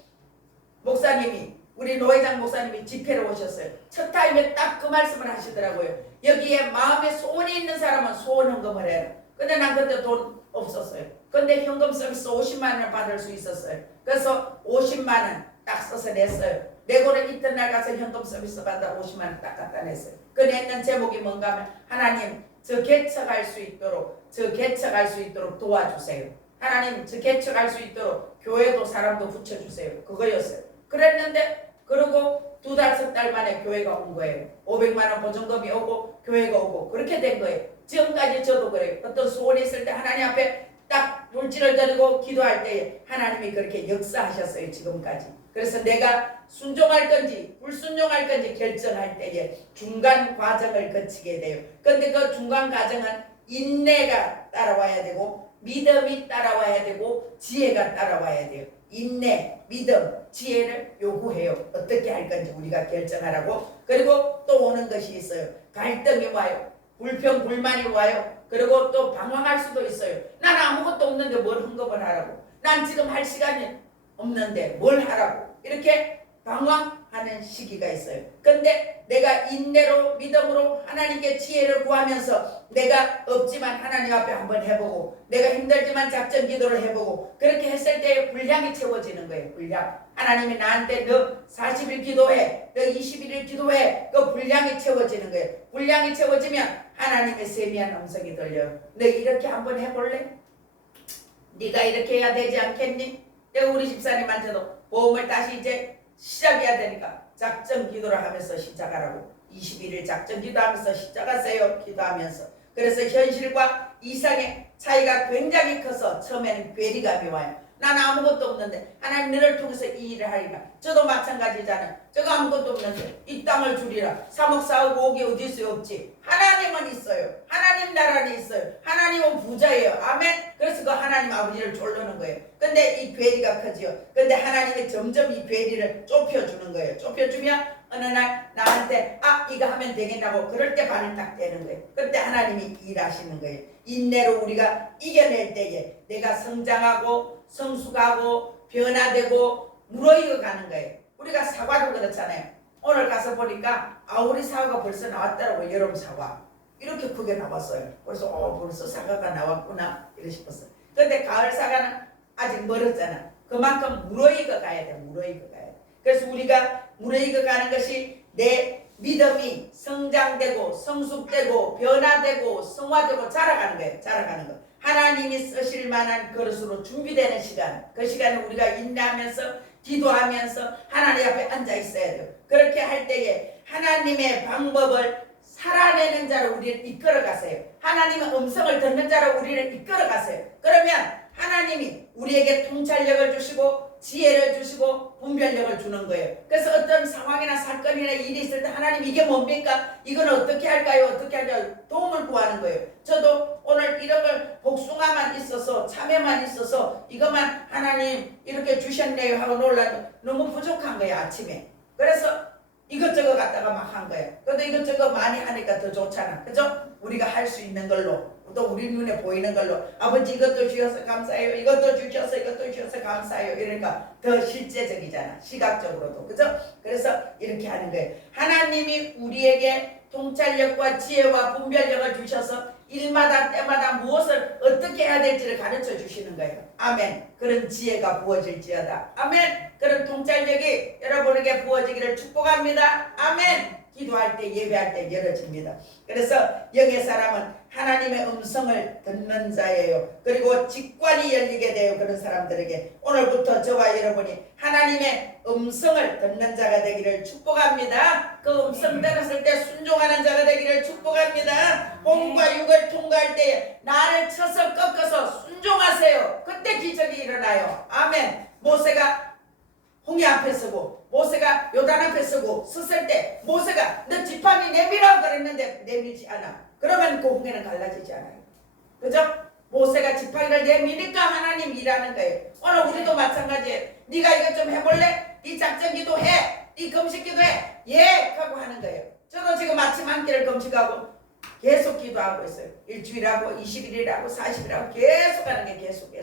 목사님이 우리 노회장 목사님이 집회로 오셨어요. 첫 타임에 딱 그 말씀을 하시더라고요. 여기에 마음에 소원이 있는 사람은 소원 헌금을 해라. 근데 난 그때 돈 없었어요. 근데 현금 서비스 50만 원을 받을 수 있었어요. 그래서 50만 원 딱 써서 냈어요. 내고는 이튿날 가서 현금 서비스 받아 50만 원 딱 갖다 냈어요. 그 냈는 제목이 뭔가 하면 하나님 저 개척할 수 있도록 도와주세요. 하나님 저 개척할 수 있도록 교회도 사람도 붙여주세요. 그거였어요. 그랬는데 그러고 2달, 3달 만에 교회가 온 거예요. 500만 원 보증금이 오고 교회가 오고 그렇게 된 거예요. 지금까지 저도 그래요. 어떤 소원이 있을 때 하나님 앞에 딱 물질을 드리고 기도할 때에 하나님이 그렇게 역사하셨어요. 지금까지. 그래서 내가 순종할 건지 불순종할 건지 결정할 때에 중간 과정을 거치게 돼요. 그런데 그 중간 과정은 인내가 따라와야 되고 믿음이 따라와야 되고 지혜가 따라와야 돼요. 인내, 믿음, 지혜를 요구해요. 어떻게 할 건지 우리가 결정하라고. 그리고 또 오는 것이 있어요. 갈등이 와요. 불평, 불만이 와요. 그리고 또 방황할 수도 있어요. 난 아무것도 없는데 뭘 헌금을 하라고. 난 지금 할 시간이 없는데 뭘 하라고. 이렇게 방황하는 시기가 있어요. 근데 내가 인내로 믿음으로 하나님께 지혜를 구하면서 내가 없지만 하나님 앞에 한번 해보고 내가 힘들지만 작전 기도를 해보고 그렇게 했을 때 분량이 채워지는 거예요. 분량. 하나님이 나한테 너 40일 기도해, 너 21일 기도해. 그 분량이 채워지는 거예요. 분량이 채워지면 하나님의 세미한 음성이 들려요. 너 이렇게 한번 해볼래? 네가 이렇게 해야 되지 않겠니? 내가 우리 집사님한테도 보험을 다시 이제 시작해야 되니까 작전 기도를 하면서 시작하라고. 21일 작전 기도하면서 시작하세요. 기도하면서. 그래서 현실과 이상의 차이가 굉장히 커서 처음에는 괴리감이 와요. 나는 아무것도 없는데 하나님 너를 통해서 이 일을 하리라. 저도 마찬가지잖아요. 저거 아무것도 없는데 이 땅을 주리라. 3억 4억 5억이 어디 있어요? 없지. 하나님은 있어요. 하나님 나라는 있어요. 하나님은 부자예요. 아멘. 그래서 그 하나님 아버지를 졸르는 거예요. 근데 이 괴리가 크지요. 근데 하나님이 점점 이 괴리를 좁혀주는 거예요. 좁혀주면 어느 날 나한테 이거 하면 되겠나고 그럴 때 발을 딱 떼는 거예요. 그때 하나님이 일하시는 거예요. 인내로 우리가 이겨낼 때에 내가 성장하고 성숙하고 변화되고 무르익어 가는 거예요. 우리가 사과도 그렇잖아요. 오늘 가서 보니까 우리 사과가 벌써 나왔더라고요. 여름 사과 이렇게 크게 나왔어요. 그래서 벌써 사과가 나왔구나 이러 싶었어요. 근데 가을 사과는 아직 멀었잖아. 그만큼 무르익어 가야 돼. 무르익어 가야 돼. 그래서 우리가 무르익어 가는 것이 내 믿음이 성장되고 성숙되고 변화되고 성화되고 자라가는 거예요. 자라가는 거. 하나님이 쓰실 만한 그릇으로 준비되는 시간. 그 시간을 우리가 인내하면서 기도하면서 하나님 앞에 앉아 있어야 돼요. 그렇게 할 때에 하나님의 방법을 살아내는 자로 우리를 이끌어 가세요. 하나님의 음성을 듣는 자로 우리를 이끌어 가세요. 그러면 하나님이 우리에게 통찰력을 주시고 지혜를 주시고 분별력을 주는 거예요. 그래서 어떤 상황이나 사건이나 일이 있을 때 하나님 이게 뭡니까? 이건 어떻게 할까요? 어떻게 할까요? 도움을 구하는 거예요. 저도 오늘 이런 걸 복숭아만 있어서 참외만 있어서 이것만 하나님 이렇게 주셨네요 하고 놀라도 너무 부족한 거예요. 아침에. 그래서 이것저것 갖다가 막 한 거예요. 근데 이것저것 많이 하니까 더 좋잖아. 그죠? 우리가 할 수 있는 걸로 또 우리 눈에 보이는 걸로 아버지 이것도 주셔서 감사해요. 이것도 주셔서 감사해요. 이러니까 더 실제적이잖아. 시각적으로도. 그죠? 그래서 이렇게 하는 거예요. 하나님이 우리에게 통찰력과 지혜와 분별력을 주셔서 일마다 때마다 무엇을 어떻게 해야 될지를 가르쳐 주시는 거예요. 아멘. 그런 지혜가 부어질지어다. 아멘. 그런 통찰력이 여러분에게 부어지기를 축복합니다. 아멘. 기도할 때 예배할 때 열어집니다. 그래서 영의 사람은 하나님의 음성을 듣는 자예요. 그리고 직관이 열리게 돼요. 그런 사람들에게 오늘부터 저와 여러분이 하나님의 음성을 듣는 자가 되기를 축복합니다. 그 음성 들었을 때 순종하는 자가 되기를 축복합니다. 몸과 육을 통과할 때 나를 쳐서 꺾어서 순종하세요. 그때 기적이 일어나요. 아멘. 모세가 홍해 앞에 서고 모세가 요단 앞에 서고 섰을 때 모세가 너 지팡이 내밀어 그랬는데 내밀지 않아. 그러면 그 홍해는 갈라지지 않아요. 그죠? 모세가 지팡이를 내미니까 하나님 일하는 거예요. 오늘 우리도 마찬가지예요. 네가 이것 좀 해볼래? 이 작전 기도해. 이 금식 기도해. 예! 하고 하는 거예요. 저도 지금 아침 한 끼를 금식하고 계속 기도하고 있어요. 일주일하고 20일이라고 40일하고 계속 하는 게 계속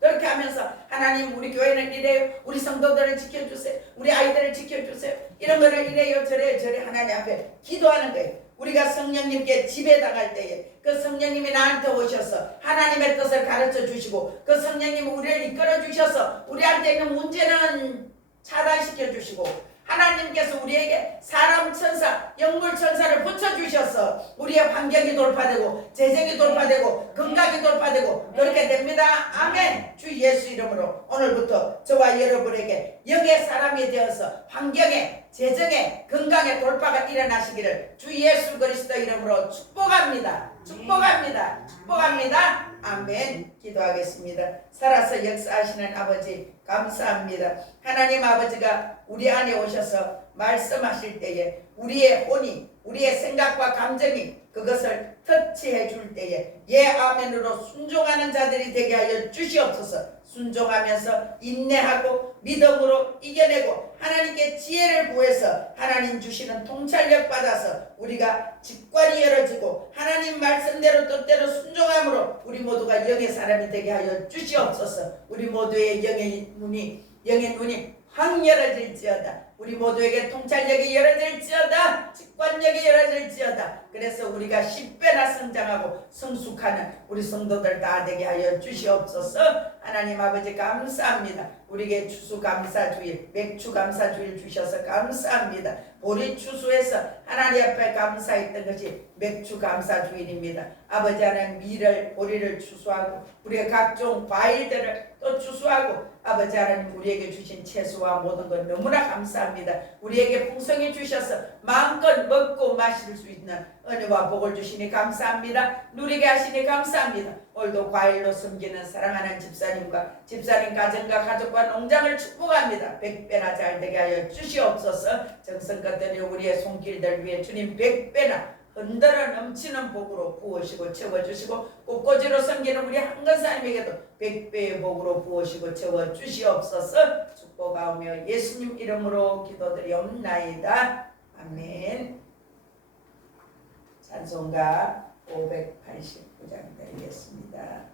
그렇게 하면서 하나님 우리 교회는 이래요. 우리 성도들을 지켜주세요. 우리 아이들을 지켜주세요. 이런 거를 이래요 저래 하나님 앞에 기도하는 거예요. 우리가 성령님께 지배당할 때에 그 성령님이 나한테 오셔서 하나님의 뜻을 가르쳐 주시고 그 성령님이 우리를 이끌어 주셔서 우리한테 있는 문제는 차단시켜 주시고 하나님께서 우리에게 사람 천사, 영물 천사를 붙여주셔서 우리의 환경이 돌파되고 재정이 돌파되고 건강이 돌파되고 그렇게 됩니다. 아멘. 주 예수 이름으로 오늘부터 저와 여러분에게 영의 사람이 되어서 환경에 재정에 건강에 돌파가 일어나시기를 주 예수 그리스도 이름으로 축복합니다. 축복합니다. 축복합니다. 아멘. 기도하겠습니다. 살아서 역사하시는 아버지 감사합니다. 하나님 아버지가 우리 안에 오셔서 말씀하실 때에 우리의 혼이 우리의 생각과 감정이 그것을 터치해 줄 때에 예 아멘으로 순종하는 자들이 되게 하여 주시옵소서. 순종하면서 인내하고 믿음으로 이겨내고 하나님께 지혜를 구해서 하나님 주시는 통찰력 받아서 우리가 직관이 열어지고 하나님 말씀대로 뜻대로 순종함으로 우리 모두가 영의 사람이 되게 하여 주시옵소서. 우리 모두의 영의 눈이 확 열어질지어다. 우리 모두에게 통찰력이 열어질지어다. 직관력이 열어질지어다. 그래서 우리가 10배나 성장하고 성숙하는 우리 성도들 다 되게 하여 주시옵소서. 하나님 아버지 감사합니다. 우리에게 추수감사주일 맥주감사주일 주셔서 감사합니다. 보리 추수해서 하나님 앞에 감사했던 것이 맥주감사주일입니다. 아버지 하나님 밀을 보리를 추수하고 우리의 각종 과일들을 또 추수하고 아버지 하나님 우리에게 주신 채소와 모든 것 너무나 감사합니다. 우리에게 풍성히 주셔서 마음껏 먹고 마실 수 있는 은혜와 복을 주시니 감사합니다. 누리게 하시니 감사합니다. 오늘도 과일로 섬기는 사랑하는 집사님과 집사님 가정과 가족과 농장을 축복합니다. 100배나 잘 되게 하여 주시옵소서. 정성껏들이 우리의 손길들 위해 주님 100배나 흔들어 넘치는 복으로 부으시고 채워주시고 꽃꽂이로 섬기는 우리 한근사님에게도 100배의 복으로 부으시고 채워주시옵소서. 축복하오며 예수님 이름으로 기도드리옵나이다. 아멘. 찬송가 589장 드리겠습니다.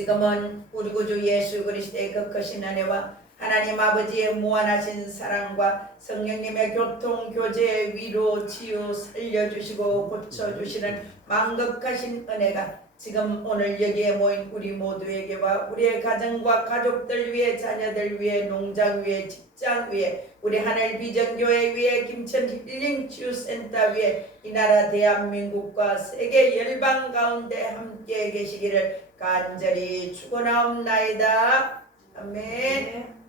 지금은 우리 구주 예수 그리스도의 그 크신 은혜와 하나님 아버지의 무한하신 사랑과 성령님의 교통, 교제, 위로, 치유, 살려주시고 고쳐주시는 만극하신 은혜가 지금 오늘 여기에 모인 우리 모두에게와 우리의 가정과 가족들 위해, 자녀들 위해, 농장 위해, 직장 위해, 우리 하늘 비전교회 위해, 김천 힐링 치유센터 위해, 이 나라 대한민국과 세계 열방 가운데 함께 계시기를 간절히 축원하옵나이다. 아멘.